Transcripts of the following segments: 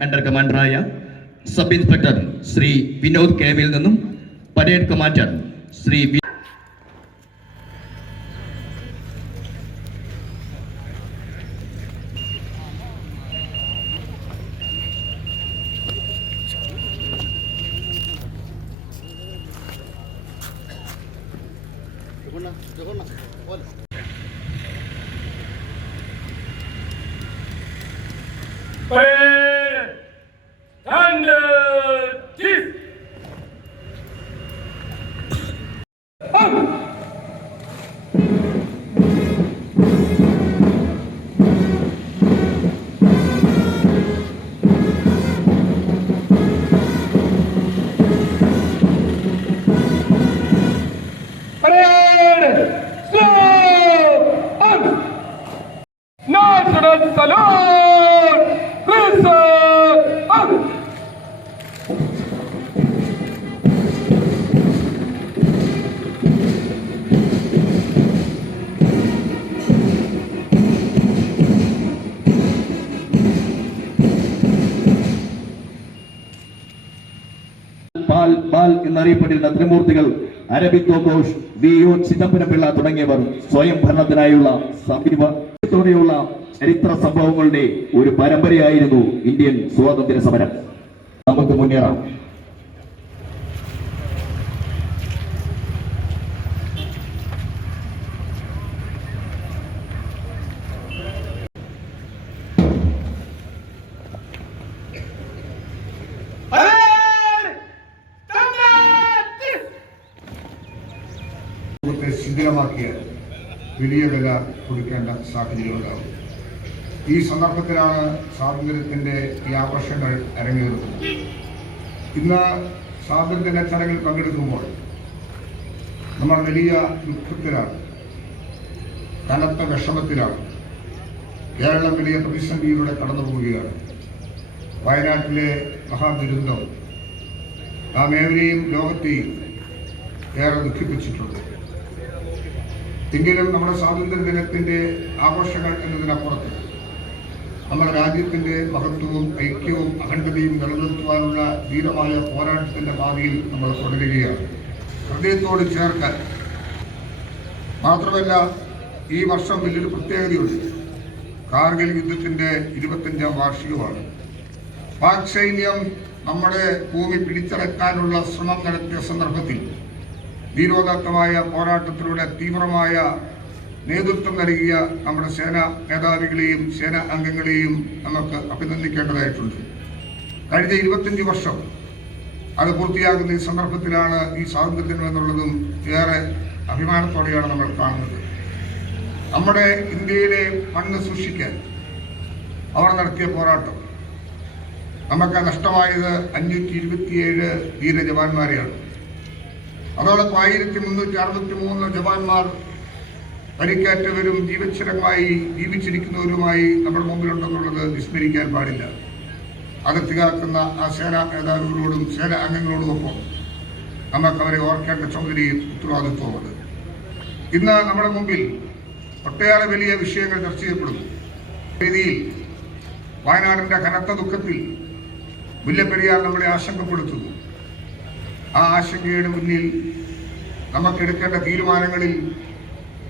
Under കമാൻഡറായ sub inspector Shri Vinod കേവിൽ നിന്നും parade commander Shri na, doon na. National salute! Listen! On! Pal Bal എന്നറിയപ്പെട്ടിരുന്ന ത്രിമൂർത്തികൾ അരബിന്ദോ ഘോഷ് വി യു ചിദംബരപിള്ള തുടങ്ങിയവർ സ്വയം ഭരണത്തിനായുള്ള സമീപത്തോടെയുള്ള ചരിത്ര സംഭവങ്ങളുടെ ഒരു പരമ്പരയായിരുന്നു ഇന്ത്യൻ സ്വാതന്ത്ര്യ സമരം നമുക്ക് മുന്നേറാം. ശിഥിലമാക്കിയാൽ വലിയ വില കൊടുക്കേണ്ട സാഹചര്യമുണ്ടാകും. ഈ സന്ദർഭത്തിലാണ് സ്വാതന്ത്ര്യത്തിന്റെ ഈ ആഘോഷങ്ങൾ അരങ്ങേറുന്നത്. ഇന്ന് സ്വാതന്ത്ര്യദിന ചടങ്ങിൽ പങ്കെടുക്കുമ്പോൾ നമ്മൾ വലിയ ദുഃഖത്തിലാണ് കനത്ത വിഷമത്തിലാണ് കേരളം വലിയ പ്രതിസന്ധിയിലൂടെ കടന്നു പോവുകയാണ് വയനാട്ടിലെ മഹാദുരന്തം നാം ഏവരെയും ലോകത്തെയും ഏറെ ദുഃഖിപ്പിച്ചിട്ടുണ്ട്. എങ്കിലും നമ്മുടെ സ്വാതന്ത്ര്യ ദിനത്തിന്റെ ആഘോഷങ്ങൾ എന്നതിനപ്പുറത്ത് നമ്മുടെ രാജ്യത്തിന്റെ മഹത്വവും ഐക്യവും അഖണ്ഡതയും നിലനിർത്തുവാനുള്ള ധീരമായ പോരാട്ടത്തിന്റെ പാതയിൽ നമ്മൾ തുടരുകയാണ്. ഹൃദയത്തോട് ചേർക്കാൻ മാത്രമല്ല ഈ വർഷം വലിയൊരു പ്രത്യേകതയുണ്ട്. കാർഗിൽ യുദ്ധത്തിന്റെ ഇരുപത്തഞ്ചാം വാർഷികമാണ്. പാക് സൈന്യം നമ്മുടെ ഭൂമി പിടിച്ചടക്കാനുള്ള ശ്രമം നടത്തിയ സന്ദർഭത്തിൽ ധീരോദാത്തമായ പോരാട്ടത്തിലൂടെ തീവ്രമായ നേതൃത്വം നൽകിയ നമ്മുടെ സേനാ മേധാവികളെയും സേനാ അംഗങ്ങളെയും നമുക്ക് അഭിനന്ദിക്കേണ്ടതായിട്ടുണ്ട്. കഴിഞ്ഞ ഇരുപത്തഞ്ച് വർഷം അത് പൂർത്തിയാകുന്ന ഈ സന്ദർഭത്തിലാണ് ഈ സ്വാതന്ത്ര്യം എന്നുള്ളതും ഏറെ അഭിമാനത്തോടെയാണ് നമ്മൾ കാണുന്നത്. നമ്മുടെ ഇന്ത്യയിലെ മണ്ണ് സൂക്ഷിക്കാൻ അവർ നടത്തിയ പോരാട്ടം. നമുക്ക് നഷ്ടമായത് അഞ്ഞൂറ്റി ഇരുപത്തിയേഴ് ധീര ജവാന്മാരെയാണ് അതോടൊപ്പം ആയിരത്തി മുന്നൂറ്റി അറുപത്തി മൂന്ന് ജവാന്മാർ പരിക്കേറ്റവരും ജീവച്ഛരമായി ജീവിച്ചിരിക്കുന്നവരുമായി നമ്മുടെ മുമ്പിലുണ്ടെന്നുള്ളത് വിസ്മരിക്കാൻ പാടില്ല. അതിർത്തി കാക്കുന്ന ആ സേനാ നേതാക്കളോടും സേനാ അംഗങ്ങളോടുമൊപ്പം നമുക്ക് അവരെ ഓർക്കേണ്ട ചുമതലയും ഉത്തരവാദിത്വമാണ് ഇന്ന് നമ്മുടെ മുമ്പിൽ ഒട്ടേറെ വലിയ വിഷയങ്ങൾ ചർച്ച ചെയ്യപ്പെടുന്നു. രീതിയിൽ വയനാടിന്റെ കനത്ത ദുഃഖത്തിൽ മുല്ലപ്പെരിയാർ നമ്മളെ ആശങ്കപ്പെടുത്തുന്നു. ആ ആശങ്കയുടെ മുന്നിൽ നമുക്കെടുക്കേണ്ട തീരുമാനങ്ങളിൽ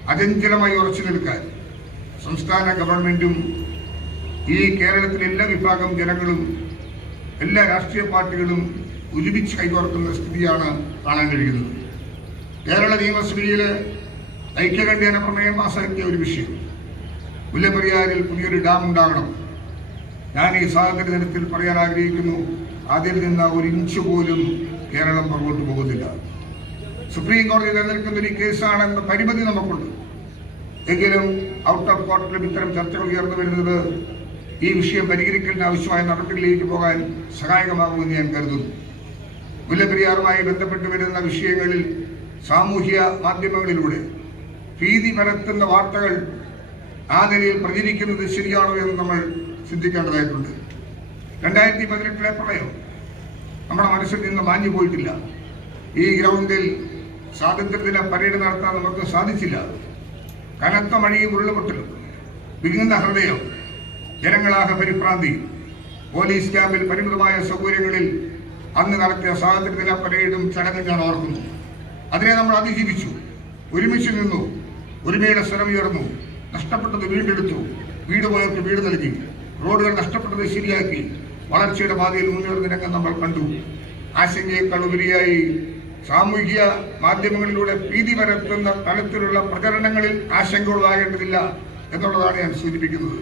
അചഞ്ചലമായി ഉറച്ചു നിൽക്കാൻ സംസ്ഥാന ഗവൺമെന്റും ഈ കേരളത്തിലെ എല്ലാ വിഭാഗം ജനങ്ങളും എല്ലാ രാഷ്ട്രീയ പാർട്ടികളും ഒരുമിച്ച് കൈകോർക്കുന്ന സ്ഥിതിയാണ് കാണാൻ കഴിയുന്നത്. കേരള നിയമസഭയിൽ ഐക്യകണ്ഠേന പ്രമേയം പാസാക്കിയ ഒരു വിഷയം. മുല്ലപ്പെരിയാറിൽ പുതിയൊരു ഡാം ഉണ്ടാകണം. ഞാൻ ഈ സ്വാതന്ത്ര്യ ദിനത്തിൽ പറയാൻ ആഗ്രഹിക്കുന്നു അതിൽ നിന്ന് ഒരു ഇഞ്ച് പോലും കേരളം പുറകോട്ട് പോകുന്നില്ല. സുപ്രീം കോടതി നിലനിൽക്കുന്ന ഒരു കേസാണെന്ന പരിമിതി നമുക്കുണ്ട്. എങ്കിലും ഔട്ട് ഓഫ് കോർട്ടിലും ഇത്തരം ചർച്ചകൾ ഉയർന്നു വരുന്നത് ഈ വിഷയം പരിഹരിക്കലിന് ആവശ്യമായ നടപടികളിലേക്ക് പോകാൻ സഹായകമാകുമെന്ന് ഞാൻ കരുതുന്നു. മുല്ലപ്പെരിയാറുമായി ബന്ധപ്പെട്ട് വരുന്ന വിഷയങ്ങളിൽ സാമൂഹ്യ മാധ്യമങ്ങളിലൂടെ ഭീതി പരത്തുന്ന വാർത്തകൾ ആ നിലയിൽ പ്രചരിക്കുന്നത് ശരിയാണോ എന്ന് നമ്മൾ ചിന്തിക്കേണ്ടതായിട്ടുണ്ട്. രണ്ടായിരത്തി പതിനെട്ടിലെ പ്രളയം നമ്മുടെ മനസ്സിൽ നിന്ന് മാഞ്ഞു പോയിട്ടില്ല. ഈ ഗ്രൗണ്ടിൽ സ്വാതന്ത്ര്യദിന പരേഡ് നടത്താൻ നമുക്ക് സാധിച്ചില്ല. കനത്ത മഴയും ഉരുളുപൊട്ടലും വിങ്ങുന്ന ഹൃദയം ജനങ്ങളാകെ പരിഭ്രാന്തി പോലീസ് ക്യാമ്പിൽ പരിമിതമായ സൗകര്യങ്ങളിൽ അന്ന് നടത്തിയ സ്വാതന്ത്ര്യദിന പരേഡും ചടങ്ങും ഞാൻ ഓർക്കുന്നു. അതിനെ നമ്മൾ അതിജീവിച്ചു. ഒരുമിച്ച് നിന്നു. ഒരുമയുടെ സ്വരം ഉയർന്നു. നഷ്ടപ്പെട്ടത് വീണ്ടെടുത്തു. വീട് പോയവർക്ക് വീട് നൽകി. റോഡുകൾ നഷ്ടപ്പെട്ടത് ശരിയാക്കി. വളർച്ചയുടെ പാതയിൽ മുന്നേറുന്ന രംഗം നമ്മൾ കണ്ടു. ആശങ്കയേക്കാൾ ഉപരിയായി സാമൂഹിക മാധ്യമങ്ങളിലൂടെ ഭീതി പരത്തുന്ന തലത്തിലുള്ള പ്രചരണങ്ങളിൽ ആശങ്ക ഉള്ളതാകേണ്ടതില്ല എന്നുള്ളതാണ് ഞാൻ സൂചിപ്പിക്കുന്നത്.